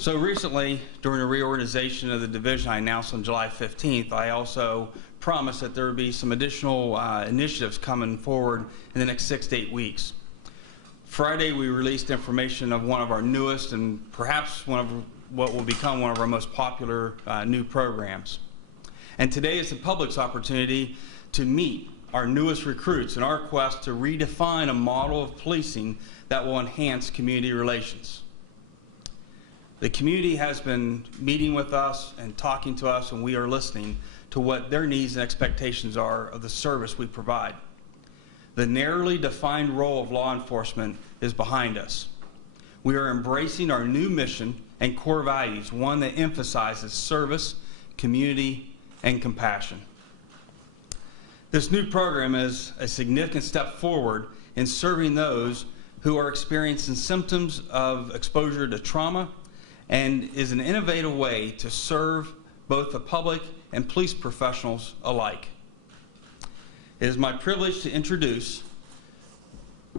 So recently, during the reorganization of the division I announced on July 15th, I also promised that there would be some additional initiatives coming forward in the next 6 to 8 weeks. Friday, we released information of one of our newest and perhaps one of what will become one of our most popular new programs. And today is the public's opportunity to meet our newest recruits in our quest to redefine a model of policing that will enhance community relations. The community has been meeting with us and talking to us, and we are listening to what their needs and expectations are of the service we provide. The narrowly defined role of law enforcement is behind us. We are embracing our new mission and core values, one that emphasizes service, community, and compassion. This new program is a significant step forward in serving those who are experiencing symptoms of exposure to trauma, and is an innovative way to serve both the public and police professionals alike. It is my privilege to introduce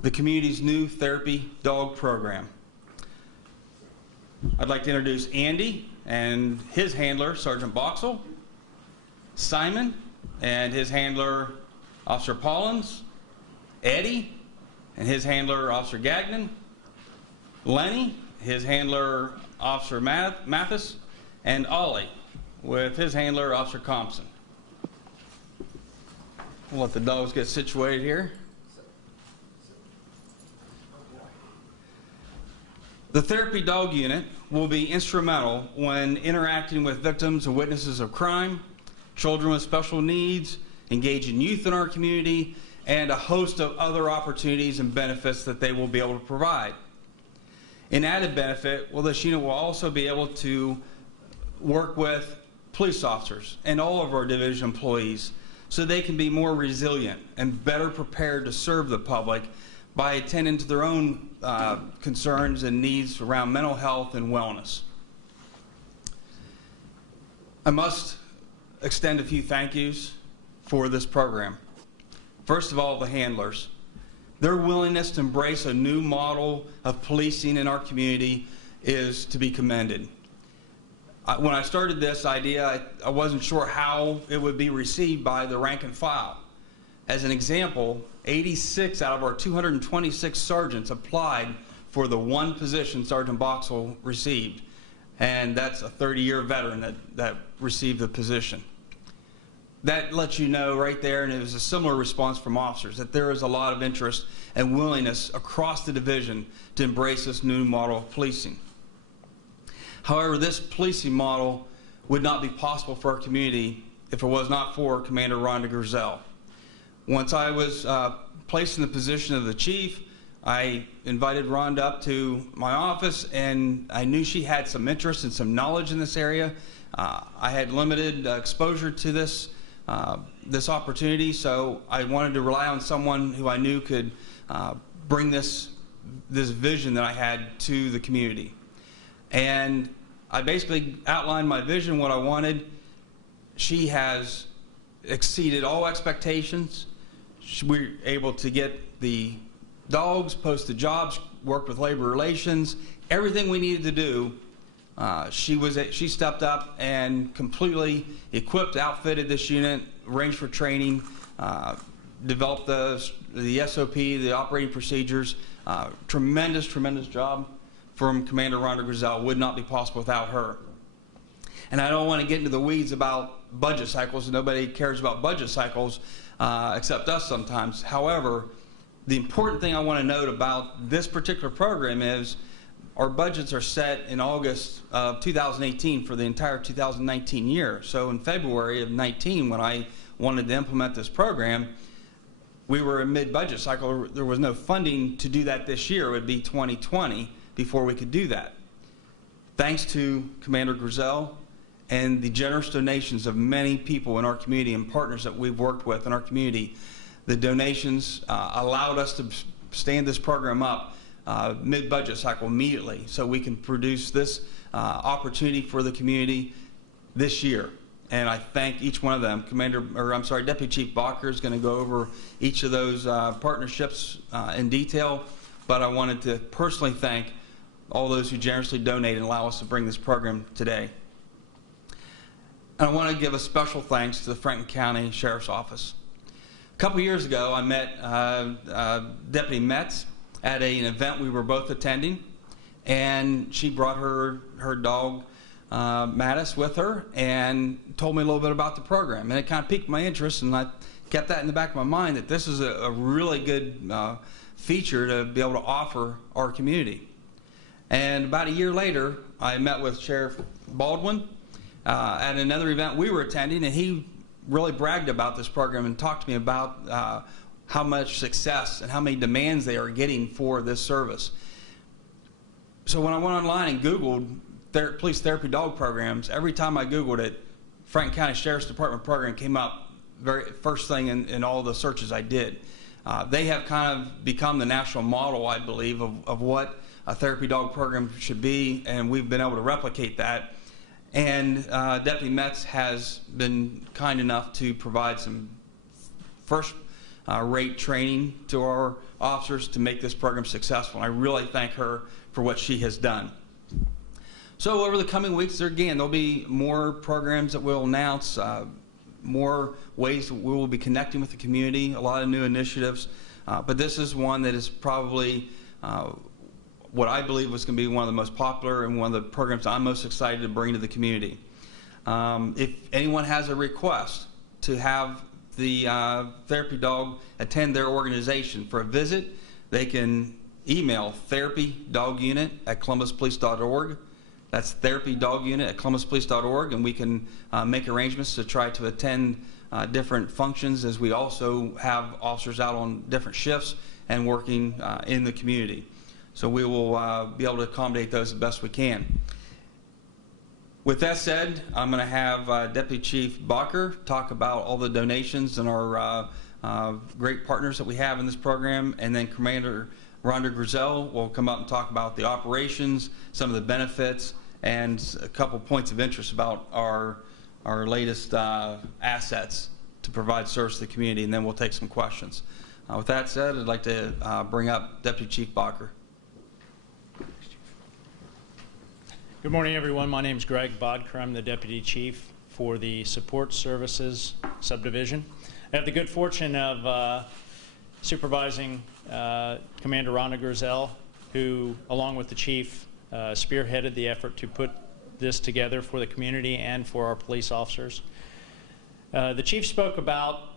the community's new therapy dog program. I'd like to introduce Andy and his handler, Sergeant Boxell, Simon and his handler, Officer Pollins, Eddie and his handler, Officer Gagnon, Lenny, his handler, Officer Mathis, and Ollie with his handler, Officer Compson. We'll let the dogs get situated here. The therapy dog unit will be instrumental when interacting with victims and witnesses of crime, children with special needs, engaging youth in our community, and a host of other opportunities and benefits that they will be able to provide. An added benefit, well, this unit will also be able to work with police officers and all of our division employees so they can be more resilient and better prepared to serve the public by attending to their own concerns and needs around mental health and wellness. I must extend a few thank yous for this program. First of all, the handlers. Their willingness to embrace a new model of policing in our community is to be commended. When I started this idea, I wasn't sure how it would be received by the rank and file. As an example, 86 out of our 226 sergeants applied for the one position Sergeant Boxell received, and that's a 30-year veteran that received the position. That lets you know right there, and it was a similar response from officers, that there is a lot of interest and willingness across the division to embrace this new model of policing. However, this policing model would not be possible for our community if it was not for Commander Rhonda Grizzell. Once I was placed in the position of the chief, I invited Rhonda up to my office, and I knew she had some interest and some knowledge in this area. I had limited exposure to this opportunity, so I wanted to rely on someone who I knew could bring this vision that I had to the community. And I basically outlined my vision, what I wanted. She has exceeded all expectations. We were able to get the dogs, post the jobs, work with labor relations, everything we needed to do. She stepped up and completely equipped, outfitted this unit, arranged for training, developed the SOP, the operating procedures. Tremendous job from Commander Rhonda Grizzell. Would not be possible without her. And I don't want to get into the weeds about budget cycles. Nobody cares about budget cycles except us sometimes. However, the important thing I want to note about this particular program is our budgets are set in August of 2018 for the entire 2019 year. So in February of 19, when I wanted to implement this program, we were in mid-budget cycle. There was no funding to do that this year. It would be 2020 before we could do that. Thanks to Commander Grizzell and the generous donations of many people in our community and partners that we've worked with in our community, the donations allowed us to stand this program up mid-budget cycle immediately, so we can produce this opportunity for the community this year. And I thank each one of them. Deputy Chief Bacher is going to go over each of those partnerships in detail, but I wanted to personally thank all those who generously donate and allow us to bring this program today. And I want to give a special thanks to the Franklin County Sheriff's Office. A couple years ago, I met Deputy Metz at an event we were both attending, and she brought her dog, Mattis, with her and told me a little bit about the program. And it kind of piqued my interest, and I kept that in the back of my mind that this is a really good feature to be able to offer our community. And about a year later, I met with Sheriff Baldwin at another event we were attending, and he really bragged about this program and talked to me about how much success and how many demands they are getting for this service. So when I went online and Googled police therapy dog programs, every time I Googled it, Franklin County Sheriff's Department program came up very first thing in all the searches I did. They have kind of become the national model, I believe, of what a therapy dog program should be, and we've been able to replicate that. And Deputy Metz has been kind enough to provide some first-rate training to our officers to make this program successful. And I really thank her for what she has done. So over the coming weeks, there'll be more programs that we'll announce, more ways that we will be connecting with the community, a lot of new initiatives. But this is one that is probably what I believe was going to be one of the most popular and one of the programs I'm most excited to bring to the community. If anyone has a request to have the therapy dog attend their organization for a visit, they can email therapydogunit@columbuspolice.org. That's therapydogunit@columbuspolice.org, and we can make arrangements to try to attend different functions, as we also have officers out on different shifts and working in the community. So we will be able to accommodate those as best we can. With that said, I'm going to have Deputy Chief Bacher talk about all the donations and our great partners that we have in this program, and then Commander Rhonda Grizel will come up and talk about the operations, some of the benefits, and a couple points of interest about our latest assets to provide service to the community, and then we'll take some questions. With that said, I'd like to bring up Deputy Chief Bacher. Good morning, everyone. My name is Greg Bodker. I'm the Deputy Chief for the Support Services Subdivision. I have the good fortune of supervising Commander Rhonda Grizel, who, along with the Chief, spearheaded the effort to put this together for the community and for our police officers. The Chief spoke about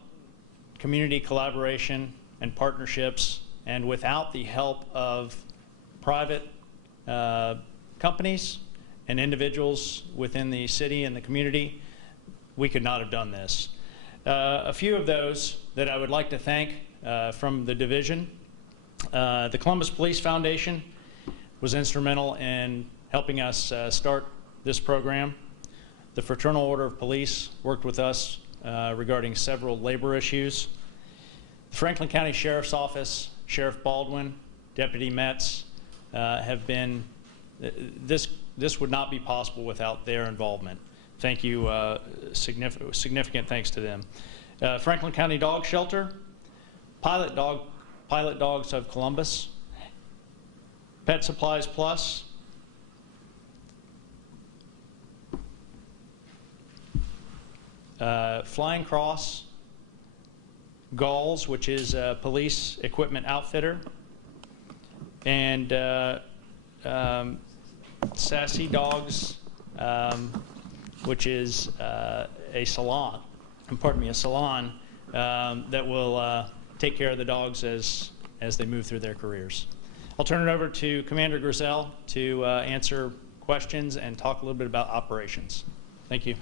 community collaboration and partnerships, and without the help of private companies and individuals within the city and the community, we could not have done this. A few of those that I would like to thank from the division. The Columbus Police Foundation was instrumental in helping us start this program. The Fraternal Order of Police worked with us regarding several labor issues. The Franklin County Sheriff's Office, Sheriff Baldwin, Deputy Metz have been, this would not be possible without their involvement. Thank you, significant thanks to them. Franklin County Dog Shelter, Pilot Dogs of Columbus, Pet Supplies Plus, Flying Cross, Galls, which is a police equipment outfitter, and Sassy Dogs, which is a salon, that will take care of the dogs as they move through their careers. I'll turn it over to Commander Grizel to answer questions and talk a little bit about operations. Thank you.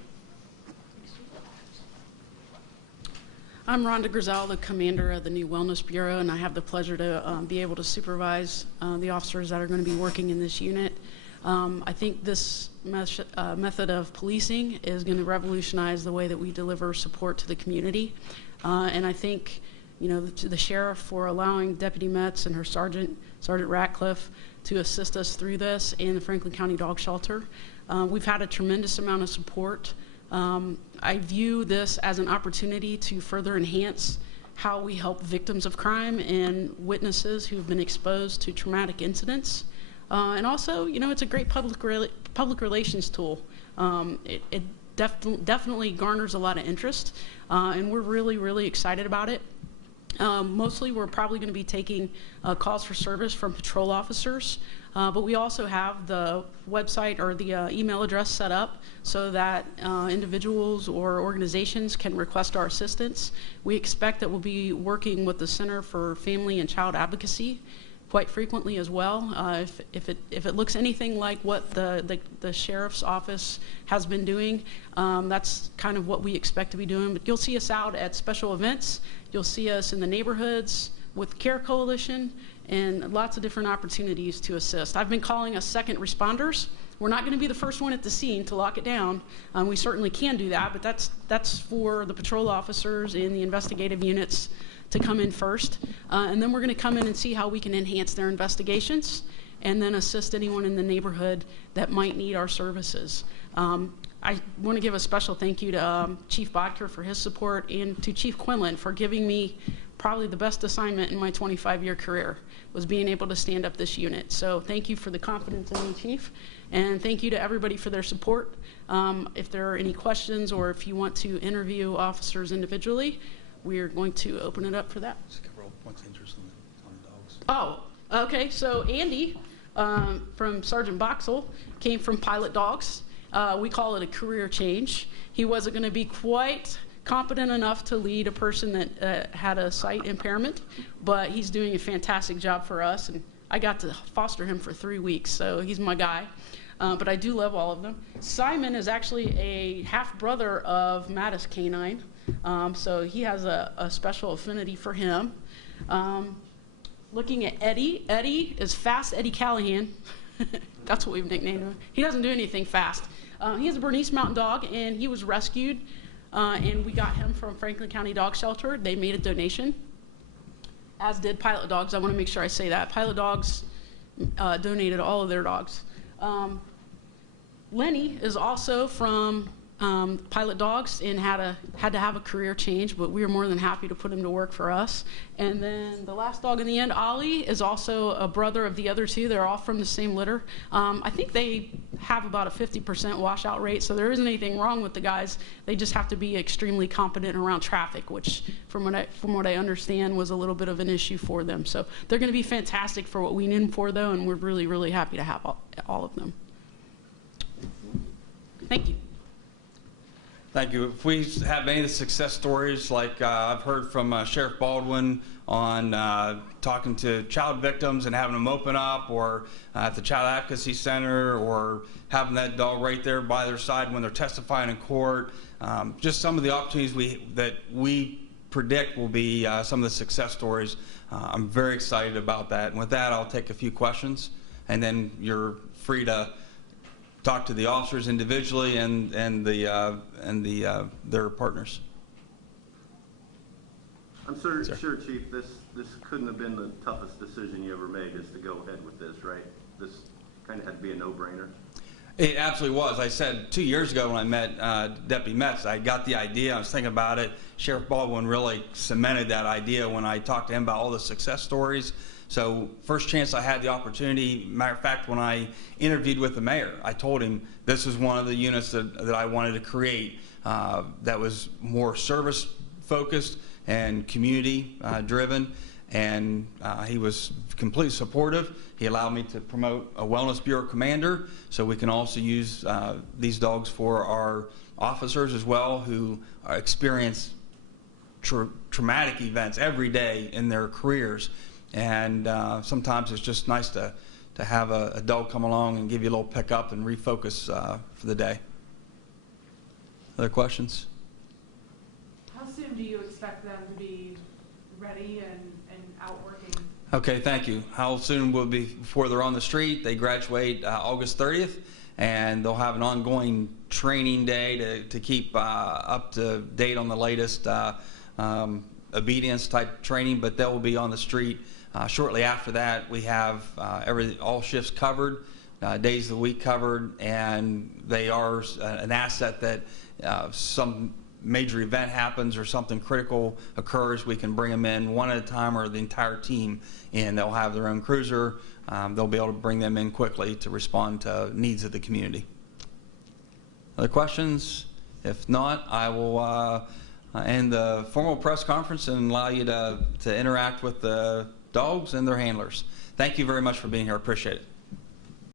I'm Rhonda Grizel, the commander of the new Wellness Bureau, and I have the pleasure to be able to supervise the officers that are going to be working in this unit. I think this method of policing is going to revolutionize the way that we deliver support to the community. And I think, you know, to the sheriff for allowing Deputy Metz and her Sergeant Ratcliffe to assist us through this, and the Franklin County Dog Shelter. We've had a tremendous amount of support. I view this as an opportunity to further enhance how we help victims of crime and witnesses who have been exposed to traumatic incidents. And also, you know, it's a great public relations tool. It definitely garners a lot of interest, and we're really, really excited about it. Mostly we're probably going to be taking calls for service from patrol officers, but we also have the website or the email address set up so that individuals or organizations can request our assistance. We expect that we'll be working with the Center for Family and Child Advocacy quite frequently as well. If it looks anything like what the sheriff's office has been doing, that's kind of what we expect to be doing. But you'll see us out at special events. You'll see us in the neighborhoods with CARE Coalition and lots of different opportunities to assist. I've been calling us second responders. We're not going to be the first one at the scene to lock it down. We certainly can do that, but that's for the patrol officers and the investigative units to come in first. And then we're going to come in and see how we can enhance their investigations and then assist anyone in the neighborhood that might need our services. I want to give a special thank you to Chief Bodker for his support and to Chief Quinlan for giving me probably the best assignment in my 25-year career, was being able to stand up this unit. So thank you for the confidence in me, Chief, and thank you to everybody for their support. If there are any questions or if you want to interview officers individually, we are going to open it up for that. What's interesting on dogs? Oh, okay. So Andy from Sergeant Boxell came from Pilot Dogs. We call it a career change. He wasn't going to be quite competent enough to lead a person that had a sight impairment, but he's doing a fantastic job for us, and I got to foster him for 3 weeks, so he's my guy. But I do love all of them. Simon is actually a half-brother of Mattis Canine, so he has a special affinity for him. Looking at Eddie, Eddie is Fast Eddie Callahan. That's what we've nicknamed him. He doesn't do anything fast. He is a Bernese Mountain Dog, and he was rescued, and we got him from Franklin County Dog Shelter. They made a donation, as did Pilot Dogs. I want to make sure I say that. Pilot Dogs donated all of their dogs. Lenny is also from Pilot Dogs and had to have a career change, but we were more than happy to put him to work for us. And then the last dog in the end, Ollie, is also a brother of the other two. They're all from the same litter. I think they have about a 50% washout rate, so there isn't anything wrong with the guys. They just have to be extremely competent around traffic, which from what I understand was a little bit of an issue for them. So they're going to be fantastic for what we need them for, though, and we're really, really happy to have all of them. Thank you. Thank you. If we have any of the success stories, like I've heard from Sheriff Baldwin on talking to child victims and having them open up, or at the Child Advocacy Center, or having that dog right there by their side when they're testifying in court, just some of the opportunities that we predict will be some of the success stories. I'm very excited about that. And with that, I'll take a few questions, and then you're free to talk to the officers individually and their partners. I'm sure, Chief, this couldn't have been the toughest decision you ever made, is to go ahead with this, right? This kind of had to be a no-brainer. It absolutely was. I said 2 years ago when I met Deputy Metz, I got the idea, I was thinking about it. Sheriff Baldwin really cemented that idea when I talked to him about all the success stories. So first chance I had the opportunity, matter of fact, when I interviewed with the mayor, I told him this is one of the units that I wanted to create that was more service focused and community driven, and he was completely supportive. He allowed me to promote a Wellness Bureau commander, so we can also use these dogs for our officers as well, who experience traumatic events every day in their careers. And sometimes it's just nice to have a dog come along and give you a little pickup and refocus for the day. Other questions? How soon do you expect them to be ready and out working? Okay, thank you. How soon will be before they're on the street? They graduate August 30th, and they'll have an ongoing training day to keep up to date on the latest obedience type training, but they will be on the street. Shortly after that, we have all shifts covered, days of the week covered, and they are an asset that some major event happens or something critical occurs, we can bring them in one at a time or the entire team in. They'll have their own cruiser, they'll be able to bring them in quickly to respond to needs of the community. Other questions? If not, I will end the formal press conference and allow you to interact with the dogs and their handlers. Thank you very much for being here. I appreciate it.